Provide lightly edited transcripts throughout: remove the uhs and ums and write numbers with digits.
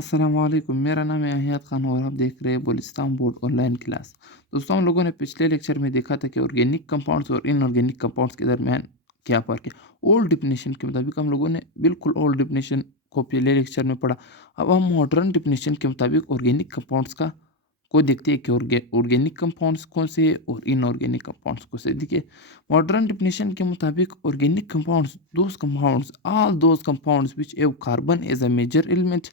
अस्सलामुअलैकुम, मेरा नाम है अहियात खान और आप देख रहे हैं बोलिस्तान बोर्ड ऑनलाइन क्लास। दोस्तों, हम लोगों ने पिछले लेक्चर में देखा था कि ऑर्गेनिक कंपाउंड्स और इनऑर्गेनिक कंपाउंड्स के दरमियान क्या फ़र्क है। ओल्ड डिफिनेशन के मुताबिक हम लोगों ने बिल्कुल ओल्ड डिफिनेशन को पिछले लेक्चर में पढ़ा। अब हम मॉडर्न डिफिनेशन के मुताबिक ऑर्गेनिक कंपाउंड्स को देखते हैं कि ऑर्गेनिक कंपाउंड्स कौन से हैं और इनऑर्गेनिक कंपाउंड्स कौन से। देखिए, मॉडर्न डिफिनेशन के मुताबिक organic compounds those compounds which have carbon as a major element,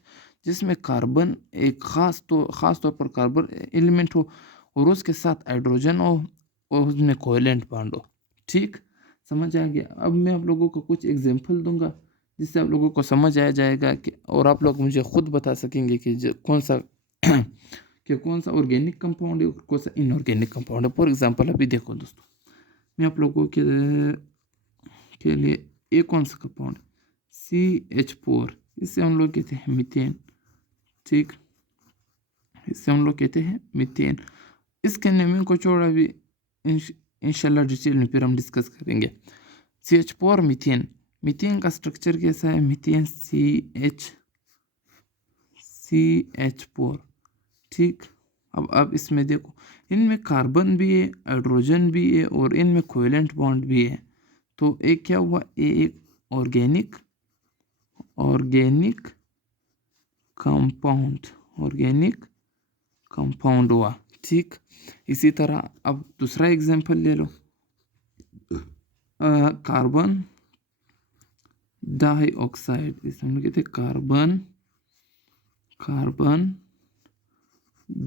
जिसमें कार्बन एक ख़ास तौर पर कार्बन एलिमेंट हो और उसके साथ हाइड्रोजन हो और उसमें कोवेलेंट बॉन्ड हो। ठीक, समझ आ गया। अब मैं आप लोगों को कुछ एग्जांपल दूंगा जिससे आप लोगों को समझ आ जाएगा कि और आप लोग मुझे खुद बता सकेंगे कि कौन सा ऑर्गेनिक कंपाउंड है और कौन सा इनऑर्गेनिक कंपाउंड है। फॉर एग्जांपल अभी देखो दोस्तों, मैं आप लोगों के लिए एक कौन सा कंपाउंड CH4, इससे हम लोग कहते हैं मीथेन। ठीक, इससे हम लोग कहते हैं मीथेन। इसके नेमिंग को छोड़ा भी इंशाल्लाह डिटेल में फिर हम डिस्कस करेंगे। CH4 मीथेन, मीथेन का स्ट्रक्चर कैसा है? Methane CH4। ठीक, अब इसमें देखो, इनमें कार्बन भी है, हाइड्रोजन भी है और इनमें कोवेलेंट बॉन्ड भी है। तो एक क्या हुआ, एक ऑर्गेनिक कंपाउंड हुआ। ठीक, इसी तरह अब दूसरा एग्जांपल ले लो, कार्बन डाइऑक्साइड, इसे हम लोग कहते हैं कार्बन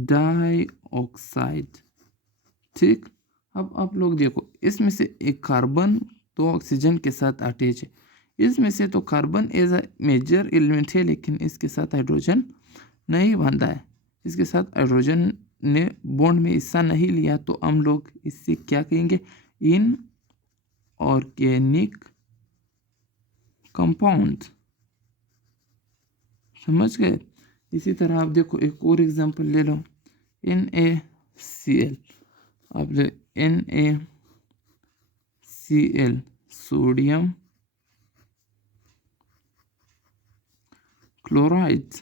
डाइऑक्साइड। ठीक, अब आप लोग देखो, इसमें से एक कार्बन तो ऑक्सीजन के साथ अटैच है। इसमें से तो carbon as a major element है, लेकिन इसके साथ हाइड्रोजन नहीं बंधा है। इसके साथ हाइड्रोजन ने बॉन्ड में हिस्सा नहीं लिया, तो हम लोग इससे क्या कहेंगे? In organic compound. समझ गए? इसी तरह आप देखो, एक और एग्जांपल ले लो, NaCl। अब NaCl, सोडियम क्लोराइड।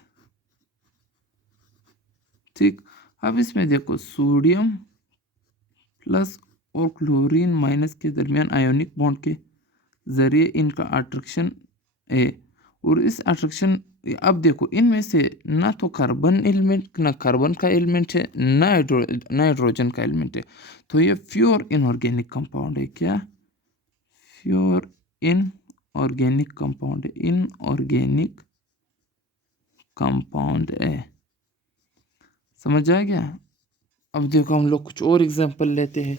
ठीक, अब इसमें देखो, सोडियम प्लस और क्लोरीन माइनस के दरमियान आयोनिक बॉन्ड के जरिए इनका अट्रैक्शन है। और इस अट्रैक्शन, अब देखो, इनमें से ना तो कार्बन एलिमेंट, ना कार्बन का एलिमेंट है, ना हाइड्रोजन का एलिमेंट है। तो ये प्योर इनऑर्गेनिक कंपाउंड है। क्या? प्योर इनऑर्गेनिक कंपाउंड है, इनऑर्गेनिक कंपाउंड है। समझ आ गया? अब देखो, हम लोग कुछ और एग्जांपल लेते हैं।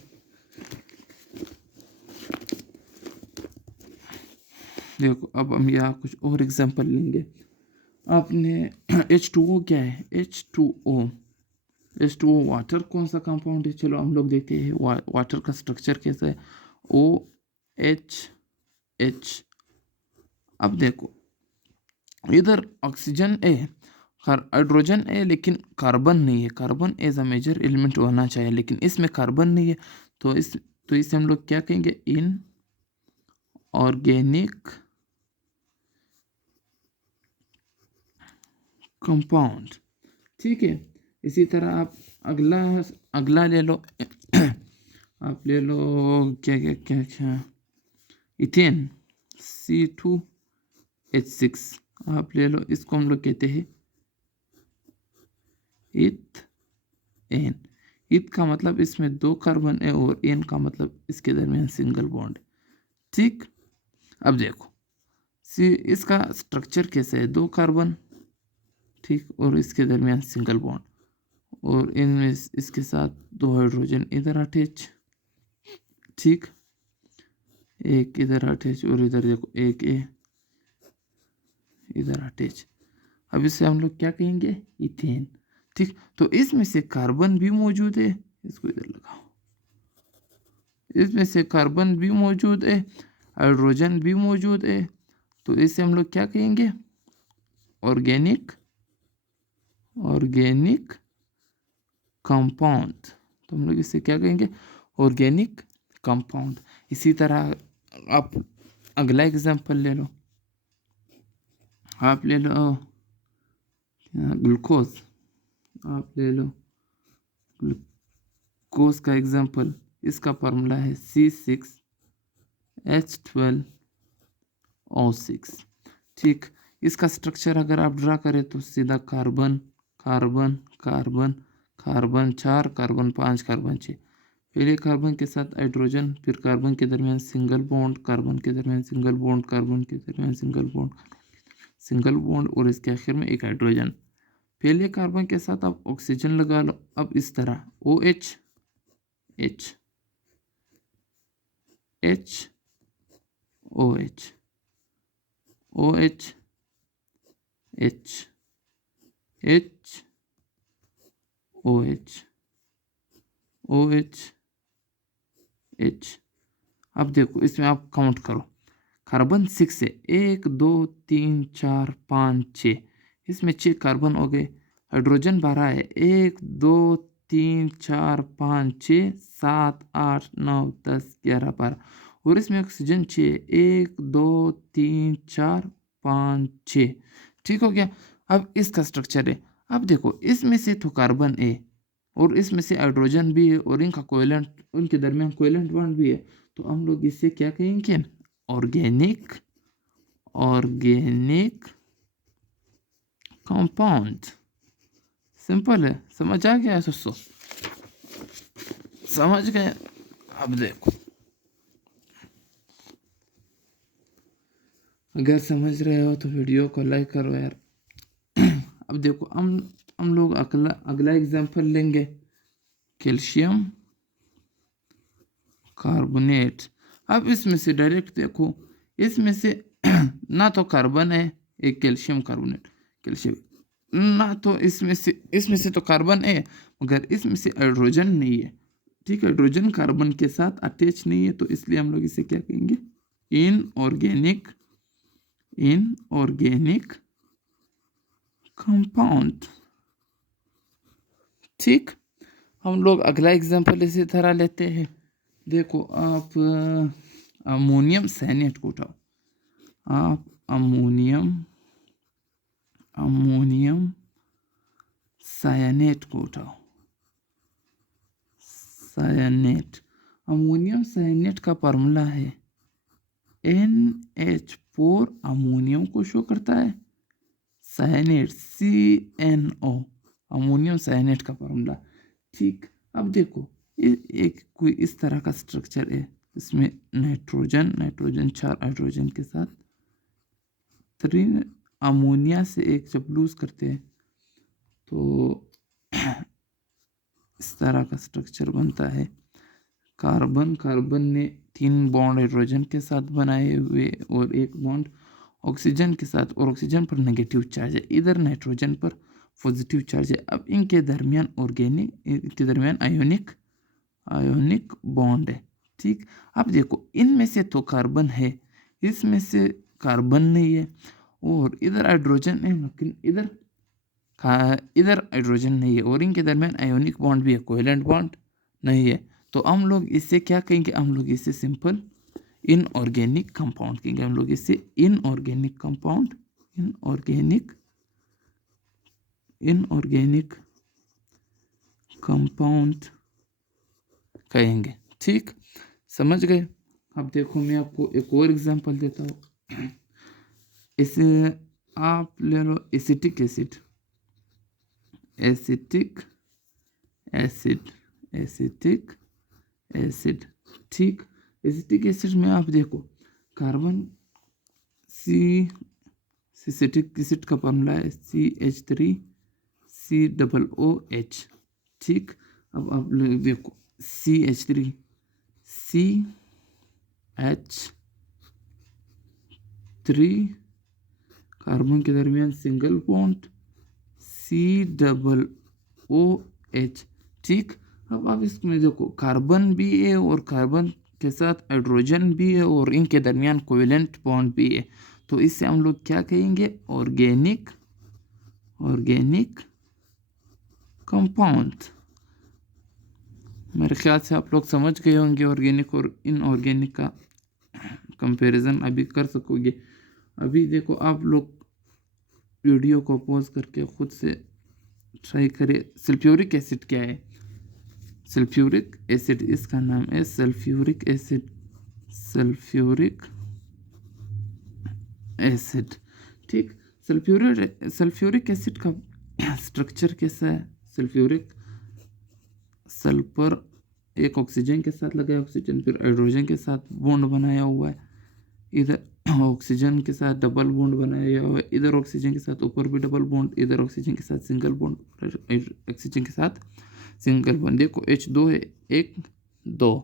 देखो, अब हम यहाँ कुछ और एग्जांपल लेंगे। आपने H2O क्या है? H2O वाटर कौन सा कंपाउंड है? चलो हम लोग देखते हैं वाटर का स्ट्रक्चर कैसा है। OH। अब देखो, इधर ऑक्सीजन है, हाइड्रोजन है, लेकिन कार्बन नहीं है। Carbon as a major element होना चाहिए, लेकिन इसमें कार्बन नहीं है। तो इसे हम लोग क्या कहेंगे? In organic compound. ठीक है, इसी तरह आप अगला अगला ले लो। आप ले लो, क्या क्या क्या क्या, इथेन C2H6। आप ले लो, इसको हम लोग कहते हैं इथेन। इथ का मतलब इसमें दो कार्बन है और एन का मतलब इसके दरमियान सिंगल बॉन्ड। ठीक, अब देखो, इसका स्ट्रक्चर कैसे है? दो कार्बन, ठीक, और इसके दरमियान सिंगल बॉन्ड, और इनमें इसके साथ दो हाइड्रोजन इधर अटैच। ठीक, एक इधर अटैच और इधर देखो एक इधर अटैच। अब इसे हम लोग क्या कहेंगे? इथेन। ठीक, तो इसमें से कार्बन भी मौजूद है, इसको इधर लगाओ। इसमें से कार्बन भी मौजूद है, हाइड्रोजन भी मौजूद है, तो इसे हम लोग क्या कहेंगे? Organic compound. तो हम लोग इसे क्या कहेंगे? Organic compound. इसी तरह आप अगला एग्जांपल ले लो। आप ले लो ग्लूकोज आप ले लो, ग्लूकोज का एग्जाम्पल, इसका फार्मूला है C6H12O6। ठीक, इसका स्ट्रक्चर अगर आप ड्रा करें तो सीधा carbon carbon carbon carbon 4, carbon 5, carbon 6। पहले कार्बन के साथ हाइड्रोजन, फिर कार्बन के दरमियान सिंगल बॉन्ड, कार्बन के दरमियान सिंगल बॉन्ड, कार्बन के दरमियान सिंगल बॉन्ड, सिंगल बॉन्ड, और इसके आखिर में एक हाइड्रोजन। पहले कार्बन के साथ आप ऑक्सीजन लगा लो, अब इस तरह OH H H OH OH H H OH OH H। अब देखो इसमें आप काउंट करो, कार्बन 6 है, 1 2 3 4 5 6, इसमें 6 कार्बन हो गए। हाइड्रोजन 12 है, 1 2 3 4 5 6 7 8 9 10 11 12, और इसमें ऑक्सीजन 6, 1 2 3 4 5 6। ठीक हो गया। अब इसका स्ट्रक्चर है, अब देखो इसमें से तो कार्बन है और इसमें से हाइड्रोजन भी है और इनका कोवेलेंट, उनके दरमियान कोवेलेंट बॉन्ड भी है, तो हम लोग इसे क्या कहेंगे, ऑर्गेनिक ऑर्गेनिक कंपाउंड। सिंपल है, समझ आ गया दोस्तों, समझ गए। अब देखो, अगर समझ रहे हो तो वीडियो को लाइक करो यार। अब देखो हम लोग अगला एग्जांपल लेंगे, कैल्शियम कार्बोनेट। अब इसमें से डायरेक्ट देखो, इसमें से ना तो कार्बन है, एक कैल्शियम कार्बोनेट, कैल्शियम ना तो इसमें से तो कार्बन है, मगर इसमें से हाइड्रोजन नहीं है। ठीक है, हाइड्रोजन कार्बन के साथ अटैच नहीं है, तो इसलिए हम लोग इसे क्या कहेंगे, इनऑर्गेनिक कंपाउंड। ठीक, हम लोग अगला एग्जांपल इसी तरह लेते हैं। देखो आप अमोनियम साइनेट को उठाओ, आप अमोनियम साइनेट को उठाओ, साइनेट। अमोनियम साइनेट का फार्मूला है NH4, अमोनियम को शो करता है, साइनेट CNO, अमोनियम साइनेट का फार्मूला। ठीक, अब देखो एक कोई इस तरह का स्ट्रक्चर है, इसमें नाइट्रोजन 4 हाइड्रोजन के साथ 3 अमोनिया से एक जब लूज करते हैं तो इस तरह का स्ट्रक्चर बनता है। कार्बन ने 3 बॉन्ड हाइड्रोजन के साथ बनाए हुए और एक बॉन्ड ऑक्सीजन के साथ, और ऑक्सीजन पर नेगेटिव चार्ज है, इधर नाइट्रोजन पर पॉजिटिव चार्ज है। अब इनके दरमियान आयोनिक बॉन्ड है। ठीक, अब देखो इनमें से तो कार्बन है, इसमें से कार्बन नहीं है, और इधर हाइड्रोजन है लेकिन इधर हाइड्रोजन नहीं है, और इनके दरमियान आयोनिक बॉन्ड भी है, कोवेलेंट बॉन्ड नहीं है। तो हम लोग इससे क्या कहेंगे, हम लोग इससे सिंपल इनऑर्गेनिक कंपाउंड कहेंगे। हम लोग इससे इनऑर्गेनिक कंपाउंड कहेंगे। ठीक, समझ गए। अब देखो मैं आपको एक और एग्जांपल देता हूँ। इसे आप ले लो एसिटिक एसिड, ठीक, एसिटिक एसिड में आप देखो कार्बन एसिटिक एसिड का फॉर्मूला है CH3COOH। ठीक, अब आप देखो CH3 कार्बन के दरमियान सिंगल बॉन्ड COOH। ठीक, अब आप इसमें देखो कार्बन भी है और कार्बन के साथ हाइड्रोजन भी है और इनके दरमियान कोवेलेंट बॉन्ड भी है, तो इससे हम लोग क्या कहेंगे, ऑर्गेनिक कंपाउंड। मेरे ख्याल से आप लोग समझ गए होंगे ऑर्गेनिक और इनऑर्गेनिक का कंपैरिजन अभी कर सकोगे। अभी देखो आप लोग वीडियो को पॉज करके खुद से ट्राई करें। सल्फ्यूरिक एसिड क्या है? सल्फ्यूरिक एसिड, इसका नाम है सल्फ्यूरिक एसिड। सल्फ्यूरिक एसिड, ठीक। सल्फ्यूरिक एसिड का स्ट्रक्चर कैसा है? सल्फ्यूरिक, सल्फर एक ऑक्सीजन के साथ लगा है, ऑक्सीजन फिर हाइड्रोजन के साथ बॉन्ड बनाया हुआ है, इधर ऑक्सीजन के साथ डबल बॉन्ड बनाया हुआ है, इधर ऑक्सीजन के साथ ऊपर भी डबल बॉन्ड, इधर ऑक्सीजन के साथ सिंगल बॉन्ड, ऑक्सीजन के साथ सिंगल बॉन्ड। देखो H2 है, 1 2,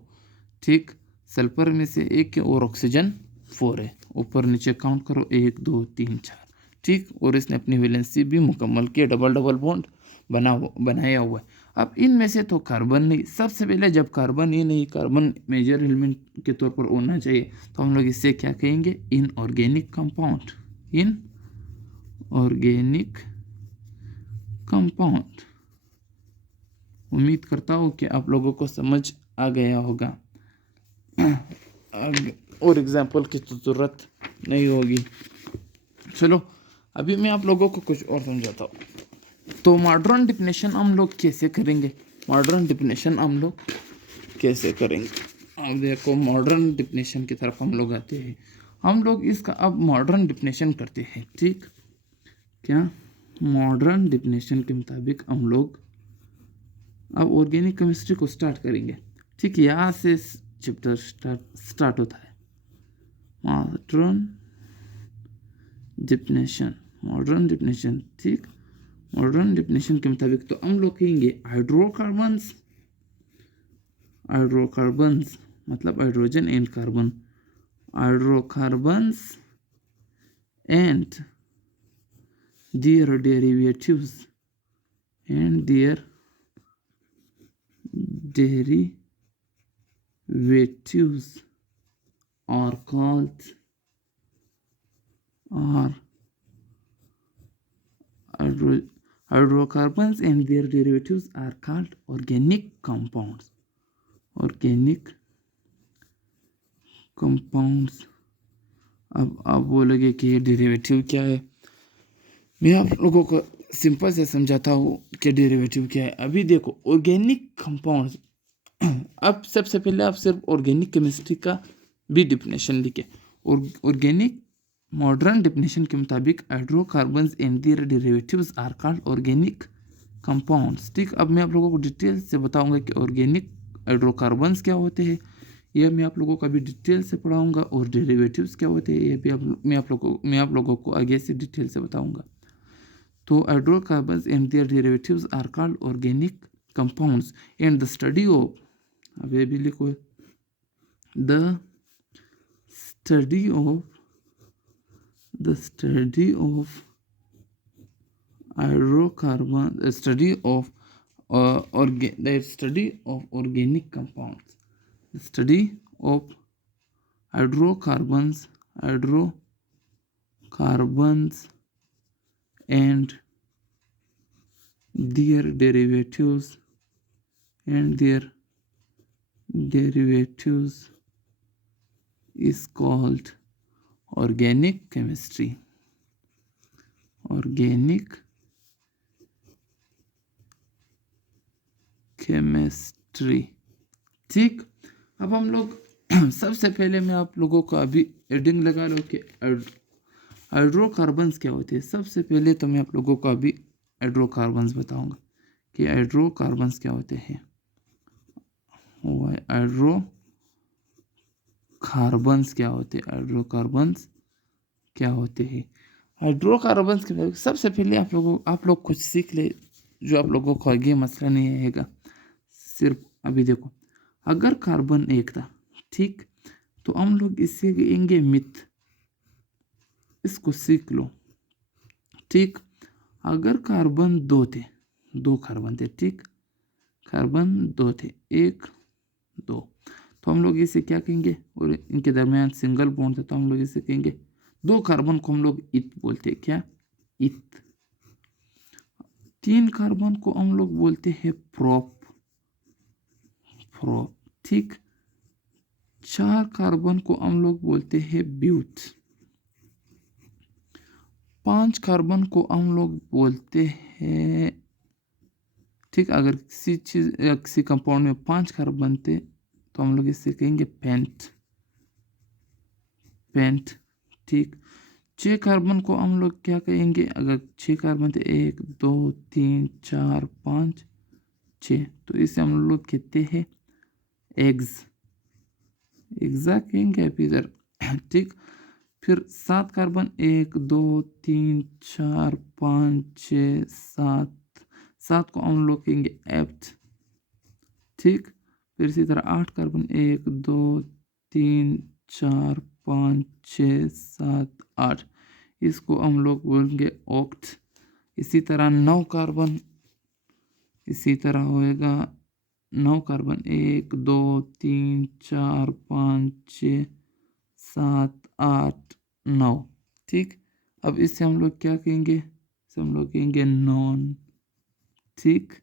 ठीक। सल्फर में से 1 है और ऑक्सीजन 4 है। ऊपर नीचे काउंट करो, 1 2 3 4, ठीक। और इसने अपनी वैलेंसी भी मुकम्मल की, डबल डबल बॉन्ड बनाया हुआ है। अब इनमें से तो कार्बन नहीं, सबसे पहले जब कार्बन ही नहीं, कार्बन मेजर एलिमेंट के तौर पर होना चाहिए, तो हम लोग इससे क्या कहेंगे? Inorganic compound. Inorganic compound. उम्मीद करता हूँ कि आप लोगों को समझ आ गया होगा और एग्जाम्पल की तो ज़रूरत नहीं होगी। चलो अभी मैं आप लोगों को कुछ और समझाता हूँ। तो मॉडर्न डिफिनेशन हम लोग कैसे करेंगे? मॉडर्न डिफिनेशन हम लोग कैसे करेंगे? अब देखो, मॉडर्न डिफिनेशन की तरफ हम लोग आते हैं। हम लोग इसका अब मॉडर्न डिफिनेशन करते हैं, ठीक। क्या? मॉडर्न डिफिनेशन के मुताबिक हम लोग अब ऑर्गेनिक केमिस्ट्री को स्टार्ट करेंगे, ठीक। यहाँ से चैप्टर स्टार्ट होता है। मॉडर्न डिफिनेशन, मॉडर्न डिफिनेशन, ठीक। मॉडर्न डिफिनेशन के मुताबिक तो हम लोग कहेंगे हाइड्रोकार्बन्स, हाइड्रोकार्बन्स मतलब hydrogen and carbon, hydrocarbons and their derivatives, and their derivatives are called hydrocarbons and their derivatives are called organic compounds. Organic compounds. अब आप बोलोगे कि ये डेरिवेटिव क्या है? मैं आप लोगों को सिंपल से समझाता हूँ कि डेरिवेटिव क्या है। अभी देखो, ऑर्गेनिक कंपाउंड्स, अब सबसे पहले आप सिर्फ ऑर्गेनिक केमिस्ट्री का भी डिफिनेशन लिखे। ऑर्गेनिक मॉडर्न डिफिनेशन के मुताबिक hydrocarbons and their derivatives are called organic compounds, ठीक। अब मैं आप लोगों को डिटेल से बताऊंगा कि ऑर्गेनिक हाइड्रोकार्बन्स क्या होते हैं, यह मैं आप लोगों को अभी डिटेल से पढ़ाऊंगा, और डेरिवेटिव्स क्या होते हैं ये भी मैं आप लोगों को आगे से डिटेल से बताऊंगा। तो hydrocarbons and their derivatives are called organic compounds and the study of, अब ये भी लिखो, the study of hydrocarbon, the study of organic compounds, the study of hydrocarbons and their derivatives is called organic chemistry. Organic chemistry, ठीक। अब हम लोग सबसे पहले मैं आप लोगों को अभी एडिंग लगा लो कि हाइड्रोकार्बन्स क्या होते हैं। सबसे पहले तो मैं आप लोगों को अभी हाइड्रोकार्बन्स बताऊंगा कि हाइड्रोकार्बन्स क्या होते हैं। हाइड्रोकार्बन्स क्या होते हैं? हाइड्रोकार्बन्स क्या होते हैं? हाइड्रोकार्बन्स के सबसे पहले आप लोग कुछ सीख ले, जो आप लोगों को आगे मसला नहीं आएगा। सिर्फ अभी देखो, अगर कार्बन एक था, ठीक, तो हम लोग इससे कहेंगे मिथ, इसको सीख लो, ठीक। अगर कार्बन 2 थे, 2 कार्बन थे, ठीक, कार्बन 2 थे, 1 2, तो हम लोग इसे क्या कहेंगे? और इनके दरमियान सिंगल बॉन्ड था, तो हम लोग इसे कहेंगे, 2 कार्बन को हम लोग इत बोलते हैं। क्या? इत। 3 कार्बन को हम लोग बोलते हैं प्रोप, ठीक। 4 कार्बन को हम लोग बोलते हैं ब्यूट, 5 कार्बन को हम लोग बोलते हैं, ठीक। अगर किसी चीज़ या किसी कंपाउंड में 5 कार्बन थे तो हम लोग इसे कहेंगे पेंट, पेंट, ठीक। 6 कार्बन को हम लोग क्या कहेंगे? अगर 6 कार्बन थे, 1 2 3 4 5 6, तो इसे हम लोग कहते हैं एग्स, एग्जा कहेंगे आप इधर, ठीक। फिर 7 कार्बन, 1 2 3 4 5 6 7, 7 को हम लोग कहेंगे एप्थ, ठीक। फिर इसी तरह 8 कार्बन, 1 2 3 4 5 6 7 8, इसको हम लोग बोलेंगे ऑक्ट। इसी तरह 9 कार्बन, इसी तरह होएगा 9 कार्बन, 1 2 3 4 5 6 7 8 9, ठीक। अब इससे हम लोग क्या कहेंगे? इसे हम लोग कहेंगे नॉन, ठीक।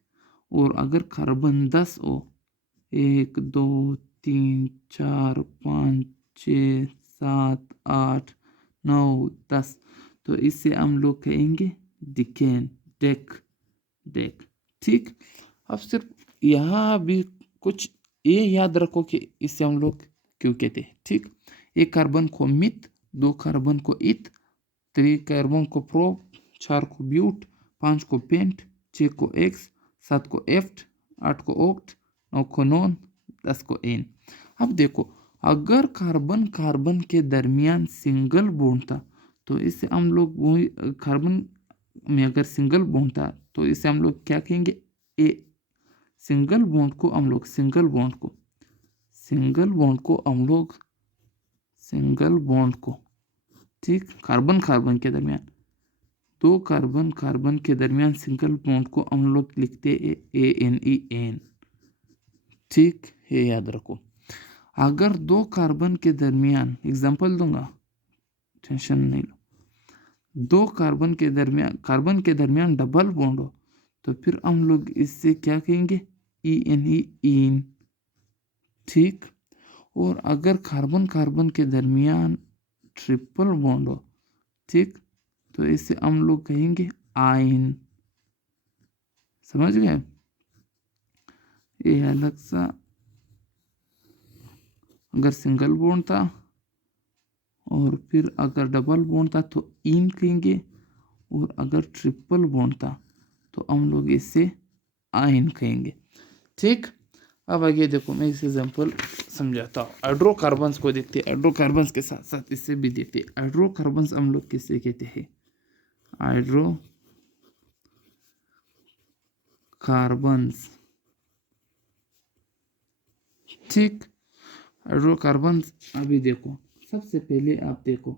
और अगर कार्बन 10 हो, 1 2 3 4 5 6 7 8 9 10, तो इससे हम लोग कहेंगे डिकेन, डेक, डेक, ठीक। अब सिर्फ यहाँ भी कुछ ये याद रखो कि इससे हम लोग क्यों कहते हैं, ठीक। 1 कार्बन को मिथ, 2 कार्बन को इत, 3 कार्बन को प्रोप, 4 को ब्यूट, 5 को पेंट, 6 को एक्स, 7 को एफ्ट, 8 को ऑक्ट, 9 को नॉन, 10 को एन। अब देखो, अगर कार्बन कार्बन के दरमियान सिंगल बॉन्ड था तो इसे हम लोग वही कार्बन में अगर सिंगल बॉन्ड था तो इसे हम लोग क्या कहेंगे? ए। सिंगल बॉन्ड को हम लोग सिंगल बॉन्ड को सिंगल बॉन्ड को हम लोग सिंगल बॉन्ड को, ठीक। कार्बन कार्बन के दरमियान, 2 कार्बन कार्बन के दरमियान सिंगल बॉन्ड को हम लोग लिखते ए एन ई एन, ठीक। ये याद रखो। अगर 2 कार्बन के दरमियान, एग्जांपल दूंगा, टेंशन नहीं लो, 2 कार्बन के दरमियान डबल बॉन्ड हो तो फिर हम लोग इससे क्या कहेंगे? ई एन ई इन, ठीक। और अगर कार्बन कार्बन के दरमियान ट्रिपल बॉन्ड हो, ठीक, तो इसे हम लोग कहेंगे आइन, समझ गए? ये अलग सा, अगर सिंगल बॉन्ड था और फिर अगर डबल बॉन्ड था तो इन कहेंगे, और अगर ट्रिपल बॉन्ड था तो हम लोग इसे आइन कहेंगे, ठीक। अब आगे देखो, मैं इस एग्जांपल समझाता हूँ। हाइड्रोकार्बन्स को देखते हैं, हाइड्रोकार्बन्स के साथ साथ इससे भी देखते हैं। हाइड्रोकार्बन्स हम लोग किससे कहते हैं? हाइड्रोकार्बन्स, ठीक। हाइड्रोकार्बन्स, अभी देखो, सबसे पहले आप देखो,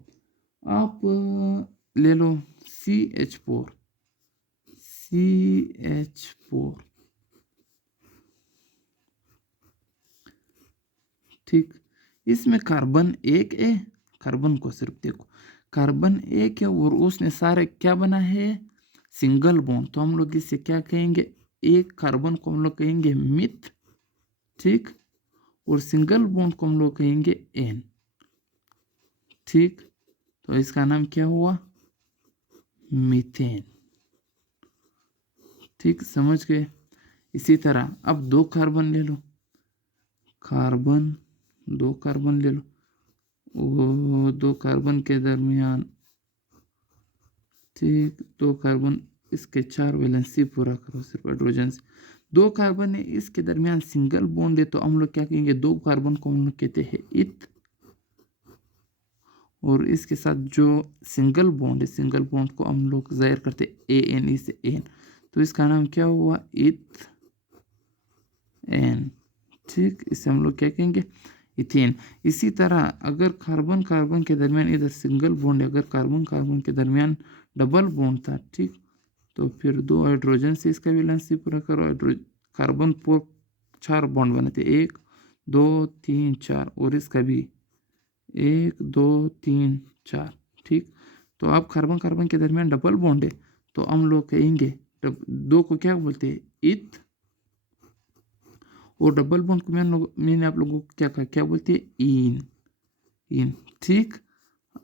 आप ले लो CH4, ठीक। इसमें कार्बन एक है, कार्बन को सिर्फ देखो, कार्बन एक है और उसने सारे क्या बना है? Single bond. तो हम लोग इसे क्या कहेंगे? एक कार्बन को हम लोग कहेंगे मिथ, ठीक। और सिंगल बॉन्ड को हम लोग कहेंगे एन, ठीक। तो इसका नाम क्या हुआ? मीथेन, ठीक। समझ गए? इसी तरह अब 2 कार्बन ले लो, कार्बन 2 कार्बन ले लो, वो 2 कार्बन के दरमियान, ठीक, 2 कार्बन, इसके 4 वैलेंसी पूरा करो सिर्फ हाइड्रोजन से। 2 कार्बन है, इसके दरमियान सिंगल बॉन्ड है तो हम लोग क्या कहेंगे? 2 कार्बन को हम लोग कहते हैं इत, और इसके साथ जो सिंगल बॉन्ड है, सिंगल बॉन्ड को हम लोग जाहिर करते हैं ANE से एन, तो इसका नाम क्या हुआ? इत एन, ठीक। इसे हम लोग क्या कहेंगे? इथेन। इसी तरह अगर कार्बन कार्बन के दरमियान इधर सिंगल बॉन्ड है, अगर कार्बन कार्बन के दरमियान डबल बॉन्ड था, ठीक, तो फिर 2 हाइड्रोजन से इसका वैलेंसी पूरा करो। कार्बन पर 4 बॉन्ड बने थे, 1 2 3 4, और इसका भी 1 2 3 4, ठीक। तो अब कार्बन कार्बन के दरमियान डबल बॉन्ड है तो हम लोग कहेंगे 2 को क्या बोलते हैं? इथ, और डबल बॉन्ड को मैंने आप लोगों को क्या कहा, क्या बोलते हैं? इन, इन, ठीक।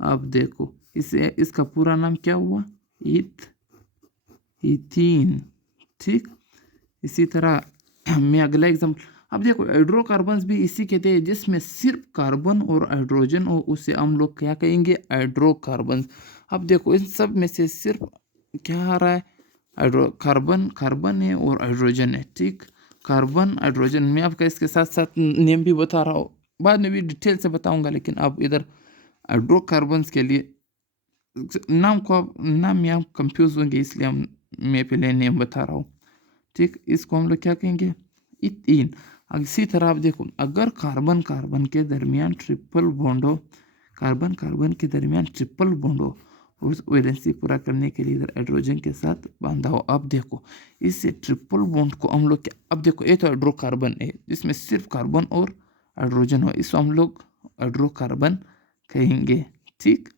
अब देखो, इसे इसका पूरा नाम क्या हुआ? इथीन। ठीक, इसी तरह मैं अगला एग्जाम्पल, अब देखो हाइड्रोकार्बन्स भी इसी कहते हैं जिसमें सिर्फ कार्बन और हाइड्रोजन हो, उसे हम लोग क्या कहेंगे? हाइड्रोकार्बन्स। अब देखो इन सब में से सिर्फ क्या आ रहा है? कार्बन कार्बन है और हाइड्रोजन है। ठीक, कार्बन हाइड्रोजन। मैं आपका इसके साथ साथ नेम भी बता रहा हूँ, बाद में भी डिटेल से बताऊंगा, लेकिन अब इधर हाइड्रोकार्बन्स के लिए नाम में आप कंफ्यूज होंगे, इसलिए मैं पहले नेम बता रहा हूँ। ठीक, इसको हम लोग क्या कहेंगे? इथीन। इसी तरह आप देखो, अगर कार्बन कार्बन के दरमियान ट्रिपल बॉन्ड हो, कार्बन कार्बन के दरमियान ट्रिपल बॉन्ड हो, उस वैलेंसी पूरा करने के लिए इधर हाइड्रोजन के साथ बांधा हो। अब देखो इससे ट्रिपल बॉन्ड को हम लोग क्या, अब देखो ये तो हाइड्रोकार्बन है जिसमें सिर्फ कार्बन और हाइड्रोजन हो, इसको हम लोग हाइड्रोकार्बन कहेंगे। ठीक,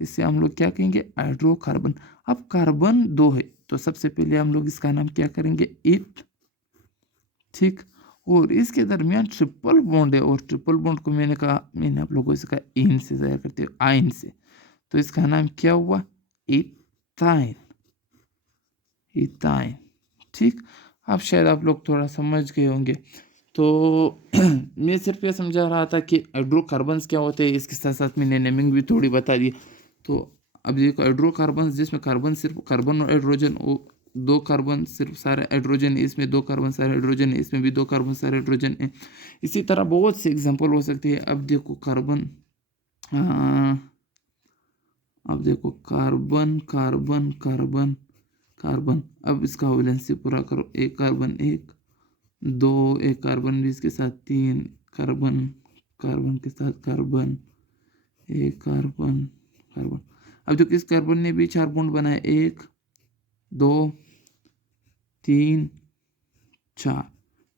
इससे हम लोग क्या कहेंगे? हाइड्रोकार्बन। अब कार्बन दो है तो सबसे पहले हम लोग इसका नाम क्या करेंगे? इथ। ठीक, और इसके दरमियान ट्रिपल बॉन्ड है, और ट्रिपल बॉन्ड को मैंने आप लोगों से कहा इन से जाया करते हो, आइन से, तो इसका नाम क्या हुआ? इथाइन। इथाइन। ठीक, अब शायद आप लोग थोड़ा समझ गए होंगे। तो मैं सिर्फ ये समझा रहा था कि हाइड्रोकार्बन्स क्या होते हैं, इसके साथ साथ मैंने नेमिंग भी थोड़ी बता दी। तो अब देखो हाइड्रोकार्बन्स जिसमें कार्बन सिर्फ कार्बन और हाइड्रोजन, वो दो कार्बन सिर्फ सारे हाइड्रोजन है, इसमें दो कार्बन सारे हाइड्रोजन है, इसमें भी दो कार्बन सारे हाइड्रोजन है। इसी तरह बहुत से एग्जांपल हो सकते हैं। अब देखो कार्बन, अब देखो कार्बन कार्बन कार्बन कार्बन, अब इसका वैलेंसी पूरा करो, एक कार्बन एक, दो, एक कार्बन भी इसके साथ, तीन कार्बन, कार्बन के साथ कार्बन, एक कार्बन कार्बन। अब जो किस कार्बन ने भी चार बॉन्ड बनाए, एक, दो, तीन, चार।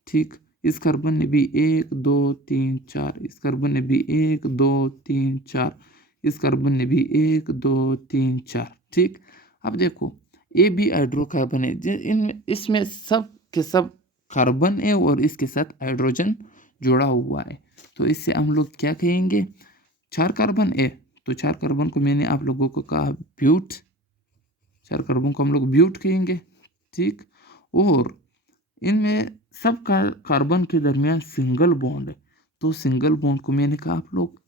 ठीक, इस कार्बन ने भी एक, दो, तीन, चार, इस कार्बन ने भी एक, दो, तीन, चार, इस कार्बन ने भी एक, दो, तीन, चार। ठीक, अब देखो ये भी हाइड्रोकार्बन है, इनमें इसमें सब के सब कार्बन है और इसके साथ हाइड्रोजन जुड़ा हुआ है, तो इससे हम लोग क्या कहेंगे? चार कार्बन है, तो चार कार्बन को मैंने आप लोगों को कहा ब्यूट, चार कार्बन को हम लोग ब्यूट कहेंगे। ठीक, और इनमें सब कार्बन के दरमियान सिंगल बॉन्ड है, तो सिंगल बॉन्ड को मैंने कहा आप लोग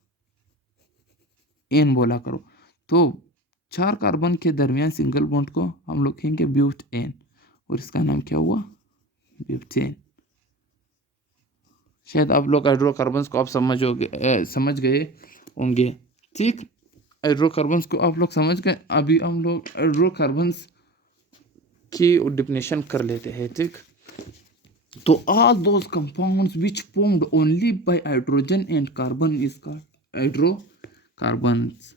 एन बोला करो। तो चार कार्बन के दरमियान सिंगल बॉन्ड को हम लोग कहेंगे ब्यूट एन, और इसका नाम क्या हुआ? ब्यूटेन। शायद आप लोग हाइड्रोकार्बन्स को आप समझ गए होंगे। ठीक, हाइड्रोकार्बन्स को आप लोग समझ गए। अभी हम लोग हाइड्रोकार्बन्स की डेफिनेशन कर लेते हैं। ठीक, तो all those compounds which formed only by hydrogen and carbon is called hydrocarbons.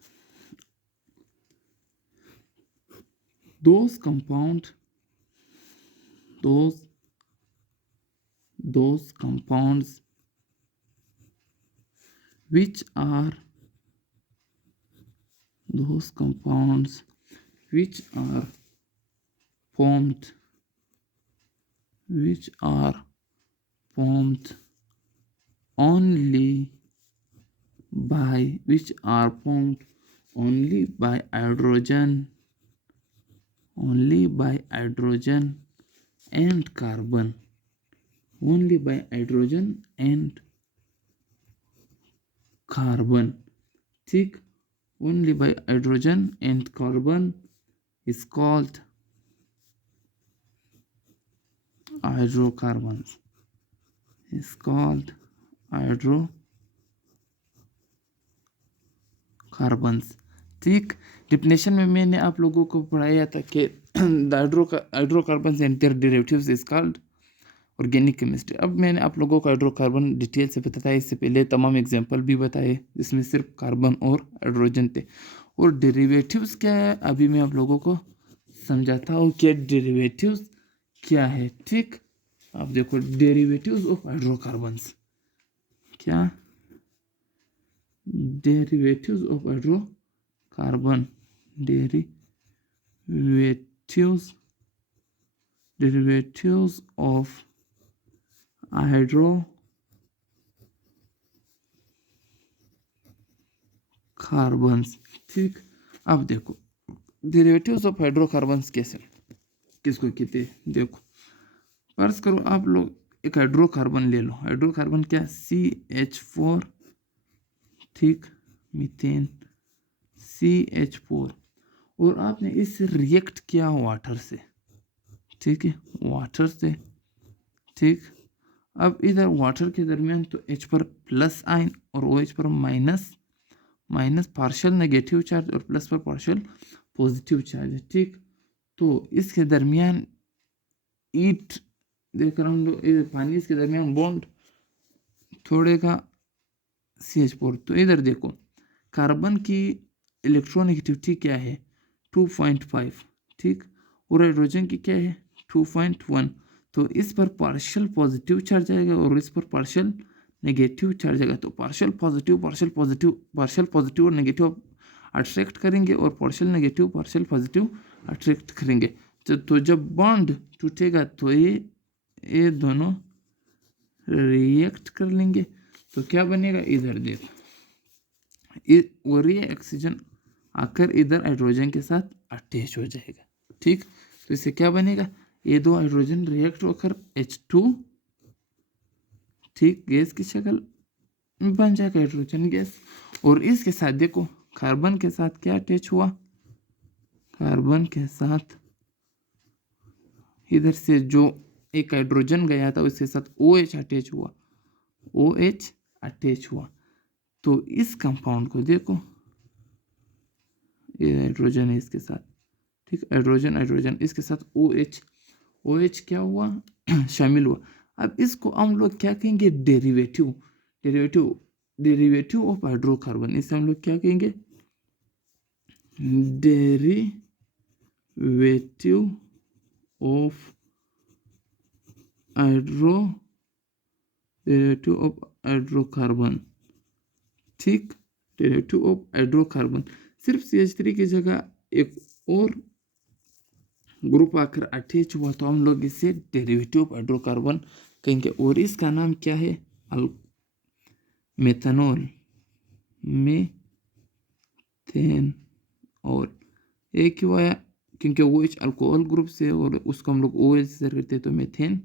Those compounds, those compounds which are those compounds which are formed only which are formed only by hydrogen and carbon, only by hydrogen and carbon. ठीक, only by hydrogen and carbon is called hydrocarbons, is called hydrocarbons. ठीक, definition में मैंने आप लोगों को पढ़ाया था कि hydrocarbon and their derivatives is called organic chemistry. अब मैंने आप लोगों को हाइड्रोकार्बन डिटेल से बताया, इससे पहले तमाम एग्जांपल भी बताए जिसमें सिर्फ कार्बन और हाइड्रोजन थे। और डेरिवेटिव्स क्या है, अभी मैं आप लोगों को समझाता हूँ कि डेरिवेटिव्स क्या है। ठीक, आप देखो डेरिवेटिव्स ऑफ हाइड्रोकार्बन्स, क्या derivatives of hydrocarbon, derivatives of hydrocarbons. ठीक, अब देखो डेरिवेटिव्स ऑफ हाइड्रोकार्बन्स कैसे किसको कहते हैं। देखो फर्ज करो आप लोग एक हाइड्रोकार्बन ले लो। हाइड्रोकार्बन क्या, CH4, ठीक, मीथेन CH4, और आपने इससे रिएक्ट किया वाटर से, ठीक है, वाटर से, ठीक। अब इधर वाटर के दरमियान तो H पर प्लस आइन और OH पर minus, minus partial negative charge और प्लस पर पार्शियल पॉजिटिव चार्ज है, ठीक। तो इसके दरमियान ईट देख रहा हूँ पानी, इसके दरमियान बॉन्ड थोड़े का CH4। तो इधर देखो कार्बन की इलेक्ट्रोनेगेटिविटी क्या है 2.5, ठीक, और हाइड्रोजन की क्या है 2.1। तो इस पर पार्शियल पॉजिटिव चार्ज आएगा और इस पर पार्शियल नेगेटिव चार्ज आएगा। तो partial positive partial positive partial positive और नेगेटिव अट्रैक्ट करेंगे और partial negative partial positive attract करेंगे। तो जब बॉन्ड टूटेगा तो ये दोनों रिएक्ट कर लेंगे। तो क्या बनेगा, इधर देखो और ये ऑक्सीजन आकर इधर हाइड्रोजन के साथ अटैच हो जाएगा, ठीक। तो इससे क्या बनेगा, ये दो हाइड्रोजन रिएक्ट होकर H2, ठीक, गैस की शक्ल में बन जाएगा हाइड्रोजन गैस। और इसके साथ देखो कार्बन के साथ क्या अटैच हुआ, कार्बन के साथ इधर से जो एक हाइड्रोजन गया था उसके साथ OH अटैच हुआ, OH अटैच हुआ। तो इस कंपाउंड को देखो, ये हाइड्रोजन है इसके साथ, ठीक, हाइड्रोजन हाइड्रोजन इसके साथ OH, OH क्या हुआ शामिल हुआ। अब इसको हम लोग क्या कहेंगे, derivative, derivative derivative of hydrocarbon. इसे हम लोग क्या कहेंगे, डेरिवेटिव ऑफ हाइड्रोकार्बन, ठीक, डेरिवेटिव ऑफ हाइड्रोकार्बन। सिर्फ CH3 की जगह एक और ग्रुप आकर अटैच हुआ तो हम लोग इसे डेरिवेटिव ऑफ हाइड्रोकार्बन कहेंगे और इसका नाम क्या है, मेथनॉल, मेथेनॉल। एक क्यों आया, क्योंकि OH अल्कोहल ग्रुप से और उसको हम लोग OH से करते तो मेथेन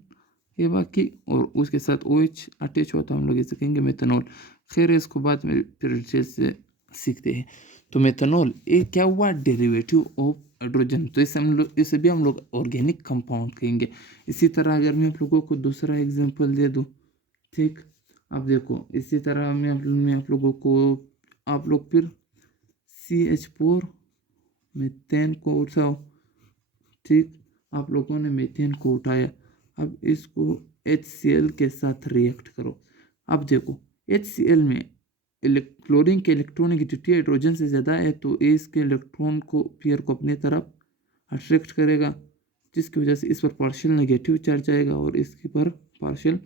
ये बाकी, और उसके साथ OH अटैच हुआ तो हम लोग इसे कहेंगे मेथनॉल। खैर इसको बाद में फिर डिटेल से सीखते हैं। तो मेथनॉल ये क्या हुआ, डेरिवेटिव ऑफ हाइड्रोजन। तो इसे भी हम लोग ऑर्गेनिक कंपाउंड कहेंगे। इसी तरह अगर मैं आप लोगों को दूसरा एग्जांपल दे दूँ, ठीक, अब देखो इसी तरह मैं आप लोगों को, आप लोग फिर CH4 मीथेन को उठाओ, ठीक, आप लोगों ने मीथेन को उठाया। अब इसको HCl के साथ रिएक्ट करो। अब देखो HCl में क्लोरीन के इलेक्ट्रोनेगेटिविटी हाइड्रोजन से ज़्यादा है तो ये इसके इलेक्ट्रॉन को पेयर को अपनी तरफ अट्रैक्ट करेगा, जिसकी वजह से इस पर पार्शियल नेगेटिव चार्ज आएगा और इसके पर पार्शियल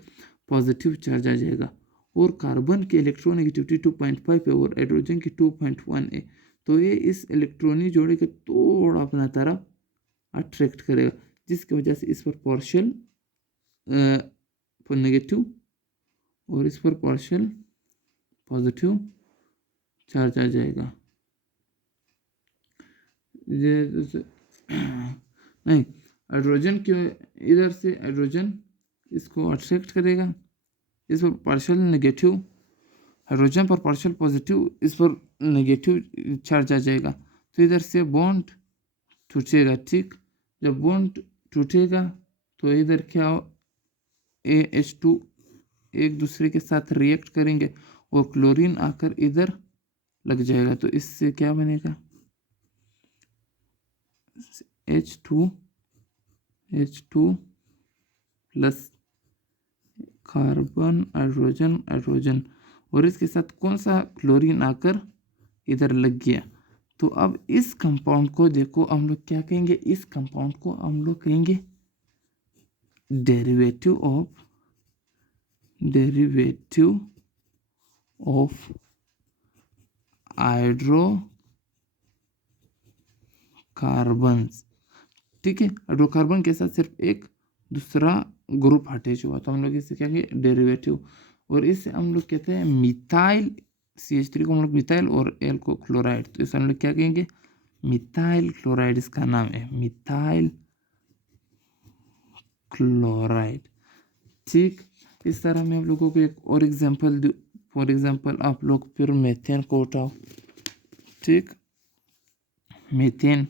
पॉजिटिव चार्ज आ जाएगा। और कार्बन की इलेक्ट्रोनेगेटिविटी 2.5 है और हाइड्रोजन की 2.1 है। तो ये इस इलेक्ट्रॉनिक जोड़े के थोड़ा अपना तरफ अट्रैक्ट करेगा, जिसकी वजह से इस पर पार्शियल नेगेटिव और इस पर पार्शियल पॉजिटिव चार्ज आ जाएगा। नहीं, हाइड्रोजन के इधर से हाइड्रोजन इसको अट्रैक्ट करेगा, इस पर पार्शियल नेगेटिव, हाइड्रोजन पर पार्शियल पॉजिटिव, इस पर नेगेटिव चार्ज आ जाएगा। तो इधर से बॉन्ड टूटेगा, ठीक। जब बॉन्ड टूटेगा तो इधर क्या AH2 एक दूसरे के साथ रिएक्ट करेंगे और क्लोरीन आकर इधर लग जाएगा। तो इससे क्या बनेगा, H2 plus carbon hydrogen hydrogen, और इसके साथ कौन सा क्लोरीन आकर इधर लग गया। तो अब इस कंपाउंड को देखो हम लोग क्या कहेंगे, इस कंपाउंड को हम लोग कहेंगे डेरिवेटिव ऑफ हाइड्रोकार्बन्स, ठीक है। हाइड्रोकार्बन के साथ सिर्फ एक दूसरा ग्रुप अटैच हुआ तो हम लोग इसे क्या कहेंगे, डेरिवेटिव। और इससे हम लोग कहते हैं मिथाइल CH3 को हम लोग मिथाइल और एल को क्लोराइड। तो इसे हम लोग क्या कहेंगे, मिथाइल क्लोराइड इसका नाम है, मिथाइल क्लोराइड। ठीक, इस तरह मैं आप लोगों को एक और एग्जांपल दूँ। फॉर एग्जांपल आप लोग फिर मीथेन को उठाओ। ठीक, मीथेन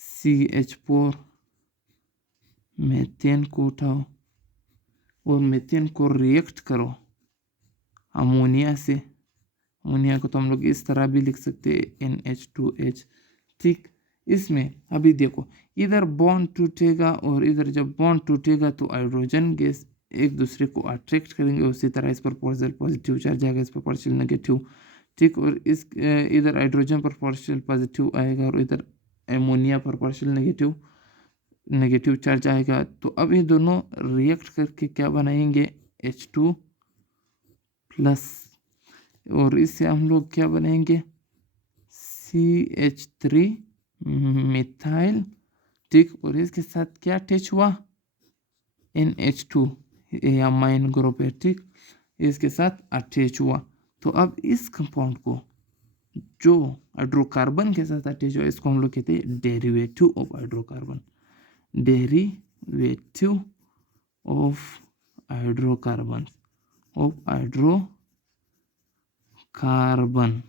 CH4, मीथेन को उठाओ और मीथेन को रिएक्ट करो अमोनिया से। अमोनिया को तो हम लोग इस तरह भी लिख सकते हैं, NH2H। ठीक, इसमें अभी देखो इधर बॉन्ड टूटेगा और इधर जब बॉन्ड टूटेगा तो हाइड्रोजन गैस एक दूसरे को अट्रैक्ट करेंगे। उसी तरह इस पर पॉजिटिव चार्ज आएगा, इस पर पार्शियल नेगेटिव। ठीक, और इस इधर हाइड्रोजन पर पार्शियल पॉजिटिव आएगा और इधर एमोनिया पर पार्शियल नेगेटिव चार्ज आएगा। तो अब ये दोनों रिएक्ट करके क्या बनाएंगे, H2 प्लस, और इससे हम लोग क्या बनाएंगे, CH3 मिथाइल। ठीक, और इसके साथ क्या अटैच हुआ, NH2, ये अमाइन ग्रुप है। ठीक, इसके साथ अटैच हुआ। तो अब इस कंपाउंड को जो हाइड्रोकार्बन के साथ अटैच हुआ इसको हम लोग कहते हैं derivative of hydrocarbon, derivative of hydrocarbon, carbon.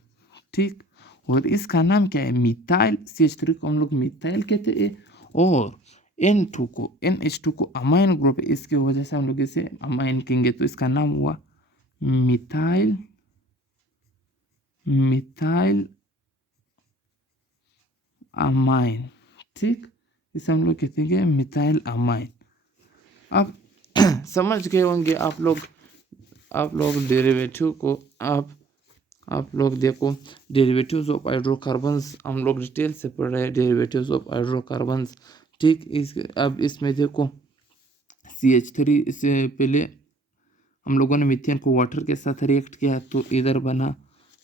ठीक, और इसका नाम क्या है, मिथाइल। CH3 को हम लोग मिथाइल कहते हैं और NH2 को अमाइन ग्रुप है, इसकी वजह से हम लोग इसे अमाइन कहेंगे। तो इसका नाम हुआ मिथाइल अमाइन। ठीक, इसे हम लोग कहते हैं मिथाइल अमाइन। अब समझ गए होंगे आप लोग डेरिवेटिव को। आप लोग देखो डेरिवेटिव्स ऑफ हाइड्रोकार्बन्स हम लोग डिटेल से पढ़ रहे हैं, डेरिवेटिव्स ऑफ हाइड्रोकार्बन्स। ठीक, अब इसमें देखो CH3 से पहले हम लोगों ने मीथेन को वाटर के साथ रिएक्ट किया तो इधर बना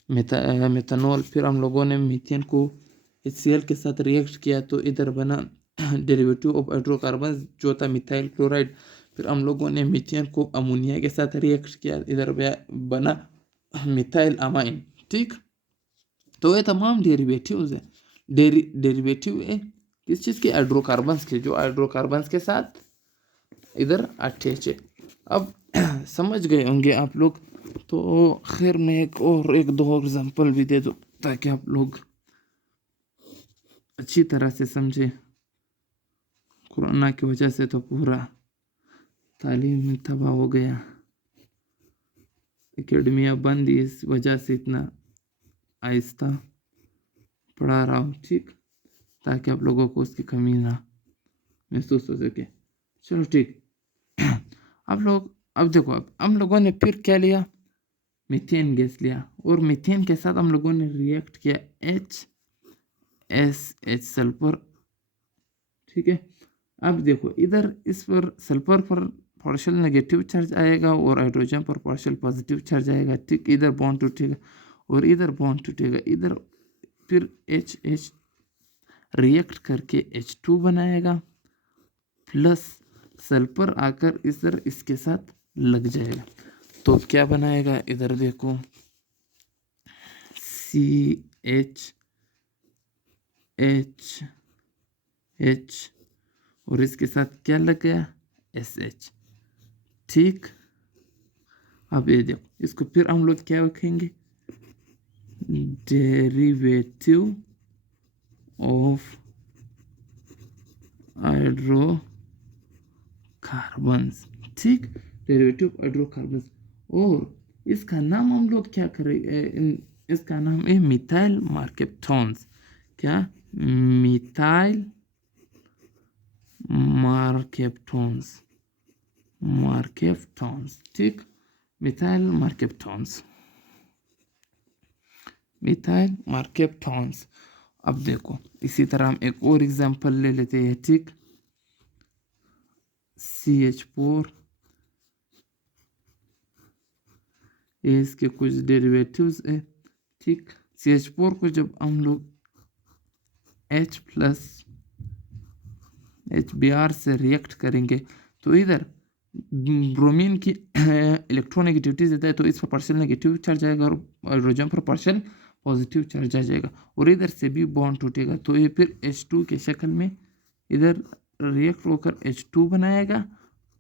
मेथनॉल। फिर हम लोगों ने मीथेन को HCl के साथ रिएक्ट किया तो इधर बना डेरिवेटिव ऑफ हाइड्रोकार्बन जो था मिथाइल क्लोराइड। फिर हम लोगों ने मीथेन को अमोनिया के साथ रिएक्ट किया, इधर बना मिथाइल अमाइन। ठीक, तो ये तमाम डेरिवेटिव्स है, डेरिवेटिव है किस चीज़ के, हाइड्रोकार्बन्स के, जो हाइड्रोकार्बन्स के साथ इधर अटैच है। अब समझ गए होंगे आप लोग। तो खैर मैं एक दो एग्जांपल भी दे दूँ ताकि आप लोग अच्छी तरह से समझे। कोरोना की वजह से तो पूरा तालीम में तबाह हो गया, एकेडमियाँ बंद, इस वजह से इतना आहिस्ता पढ़ा रहा हूँ। ठीक, ताकि आप लोगों को उसकी कमी ना महसूस हो सके। चलो ठीक, अब देखो, अब हम लोगों ने फिर क्या लिया, मीथेन गैस लिया और मीथेन के साथ हम लोगों ने रिएक्ट किया HSH सल्फर। ठीक है, अब देखो इधर इस पर सल्फर पर पार्शियल नेगेटिव चार्ज आएगा और हाइड्रोजन पर पार्शियल पॉजिटिव चार्ज आएगा। ठीक, इधर बॉन्ड टूटेगा और इधर बॉन्ड टूटेगा, इधर फिर HH रिएक्ट करके H2 बनाएगा प्लस सल्फर आकर इधर इसके साथ लग जाएगा। तो क्या बनाएगा, इधर देखो CHH और इसके साथ क्या लग गया, SH। ठीक, अब ये देखो इसको फिर हम लोग क्या रखेंगे, डेरिवेटिव ऑफ हाइड्रोकार्बन्स। ठीक, डेरिवेटिव हाइड्रोकार्बन्स, और इसका नाम हम लोग क्या करेंगे, इसका नाम है मिथाइल मार्केप्टोन्स। क्या, मिथाइल मार्केप्टोन्स। ठीक, मिथाइल मार्केप्टोन्स। अब देखो इसी तरह हम एक और एग्जांपल ले लेते हैं। ठीक, CH4, ये इसके कुछ डेरिवेटिव्स है। ठीक, CH4 को जब हम लोग H प्लस HBr से रिएक्ट करेंगे तो इधर ब्रोमीन की इलेक्ट्रोनेगेटिविटी देता है, तो इस पर पार्शियल नेगेटिव चार्ज आएगा और हाइड्रोजन पर पार्शियल पॉजिटिव चार्ज आ जाएगा और इधर से भी बॉन्ड टूटेगा, तो ये फिर H2 के शक्ल में इधर रिएक्ट होकर H2 बनाएगा,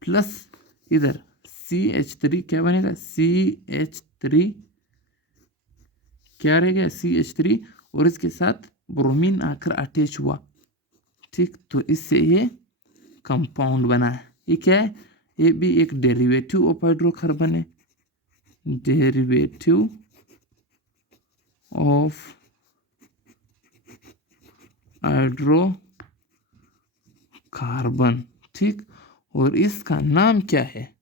प्लस इधर CH3 क्या बनेगा, CH3 क्या रहेगा, CH3, और इसके साथ ब्रोमीन आकर अटैच हुआ। ठीक, तो इससे ये कंपाउंड बना है। ये क्या है, ये भी एक डेरिवेटिव ऑफ हाइड्रोकार्बन है, डेरिवेटिव ऑफ हाइड्रोकार्बन। ठीक, और इसका नाम क्या है,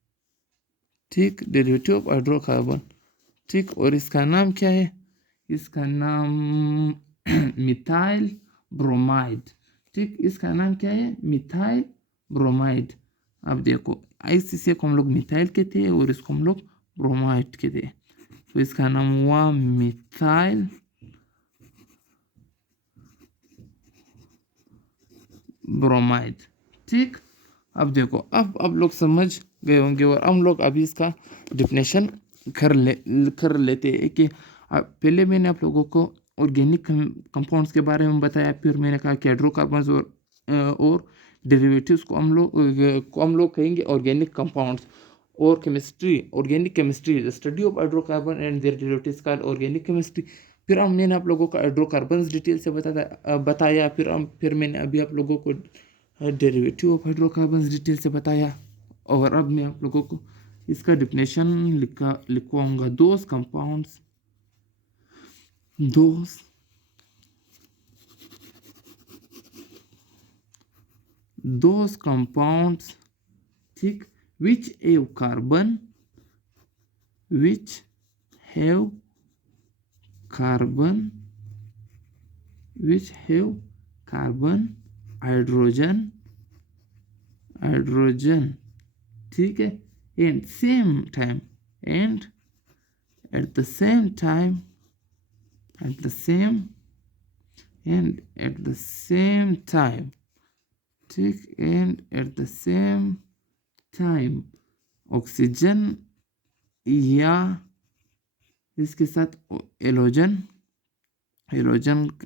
ठीक, डेरिवेटिव ऑफ हाइड्रोकार्बन। ठीक, और इसका नाम क्या है, इसका नाम मिथाइल ब्रोमाइड। ठीक, इसका नाम क्या है, मिथाइल ब्रोमाइड। अब देखो ICC को हम लोग मिथाइल कहते हैं और इसको हम लोग ब्रोमाइड कहते हैं, तो इसका नाम हुआ मिथाइल ब्रोमाइड। ठीक, अब देखो, अब लोग समझ गए होंगे और हम लोग अभी इसका डिफिनेशन कर लेते हैं कि पहले मैंने आप लोगों को ऑर्गेनिक कंपाउंड्स के बारे में बताया, फिर मैंने कहा कि हाइड्रोकार्बन्स और डेरिवेटिव्स को हम लोग कहेंगे ऑर्गेनिक कंपाउंड्स। और chemistry, organic chemistry, the study of hydrocarbon and their derivatives called organic chemistry. फिर मैंने आप लोगों को हाइड्रोकार्बन्स डिटेल से बताया, फिर मैंने अभी आप लोगों को डेरिवेटिव ऑफ हाइड्रोकार्बन्स डिटेल से बताया, और अब मैं आप लोगों को इसका डिफिनेशन लिखवाऊंगा। दोज कंपाउंड्स ठीक, which have carbon हाइड्रोजन, ठीक है, and at the same time ठीक, and at the same time oxygen या इसके साथ एलोजन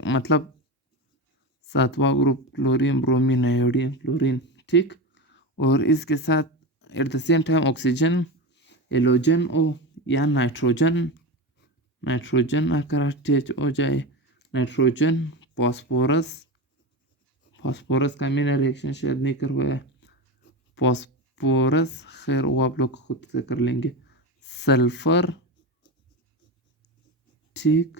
मतलब सातवां group chlorine bromine iodine chlorine. ठीक, और इसके साथ at the same time oxygen, halogen या नाइट्रोजन आकर अटैच हो जाए, नाइट्रोजन, फॉस्फोरस का मैंने रिएक्शन शायद नहीं करवाया, फॉस्फोरस खैर वो आप लोग खुद से कर लेंगे, सल्फर, ठीक,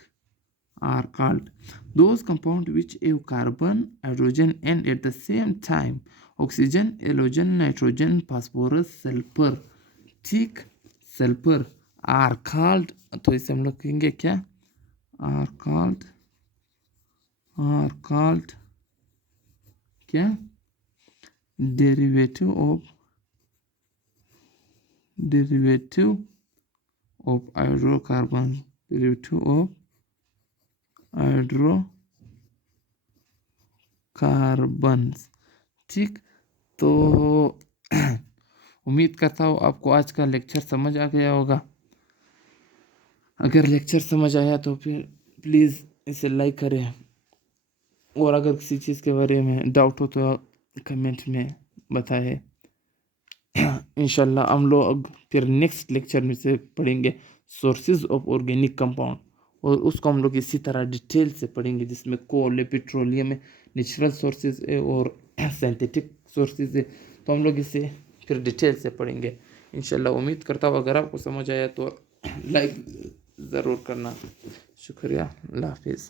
are called those compounds which have carbon, hydrogen and at the same time oxygen, halogen, nitrogen, phosphorus, sulfur। ठीक, सल्फर are called, तो इसे हम लोग कहेंगे क्या, are called क्या, डेरिवेटिव ऑफ हाइड्रोकार्बन, हाइड्रोकार्बन्स। ठीक, तो उम्मीद करता हूँ आपको आज का लेक्चर समझ आ गया होगा। अगर लेक्चर समझ आया तो फिर प्लीज़ इसे लाइक करें, और अगर किसी चीज़ के बारे में डाउट हो तो कमेंट में बताएं। इंशाल्लाह हम लोग फिर नेक्स्ट लेक्चर में से पढ़ेंगे सोर्सेज ऑफ ऑर्गेनिक कंपाउंड, और उसको हम लोग इसी तरह डिटेल से पढ़ेंगे, जिसमें कोल है, पेट्रोलियम है, नेचुरल सोर्सेज है और सिंथेटिक सोर्सेज है, तो हम लोग इसे फिर डिटेल से पढ़ेंगे इंशाल्लाह। उम्मीद करता हूँ अगर आपको समझ आया तो लाइक ज़रूर करना। शुक्रिया, अल्लाह हाफिज़।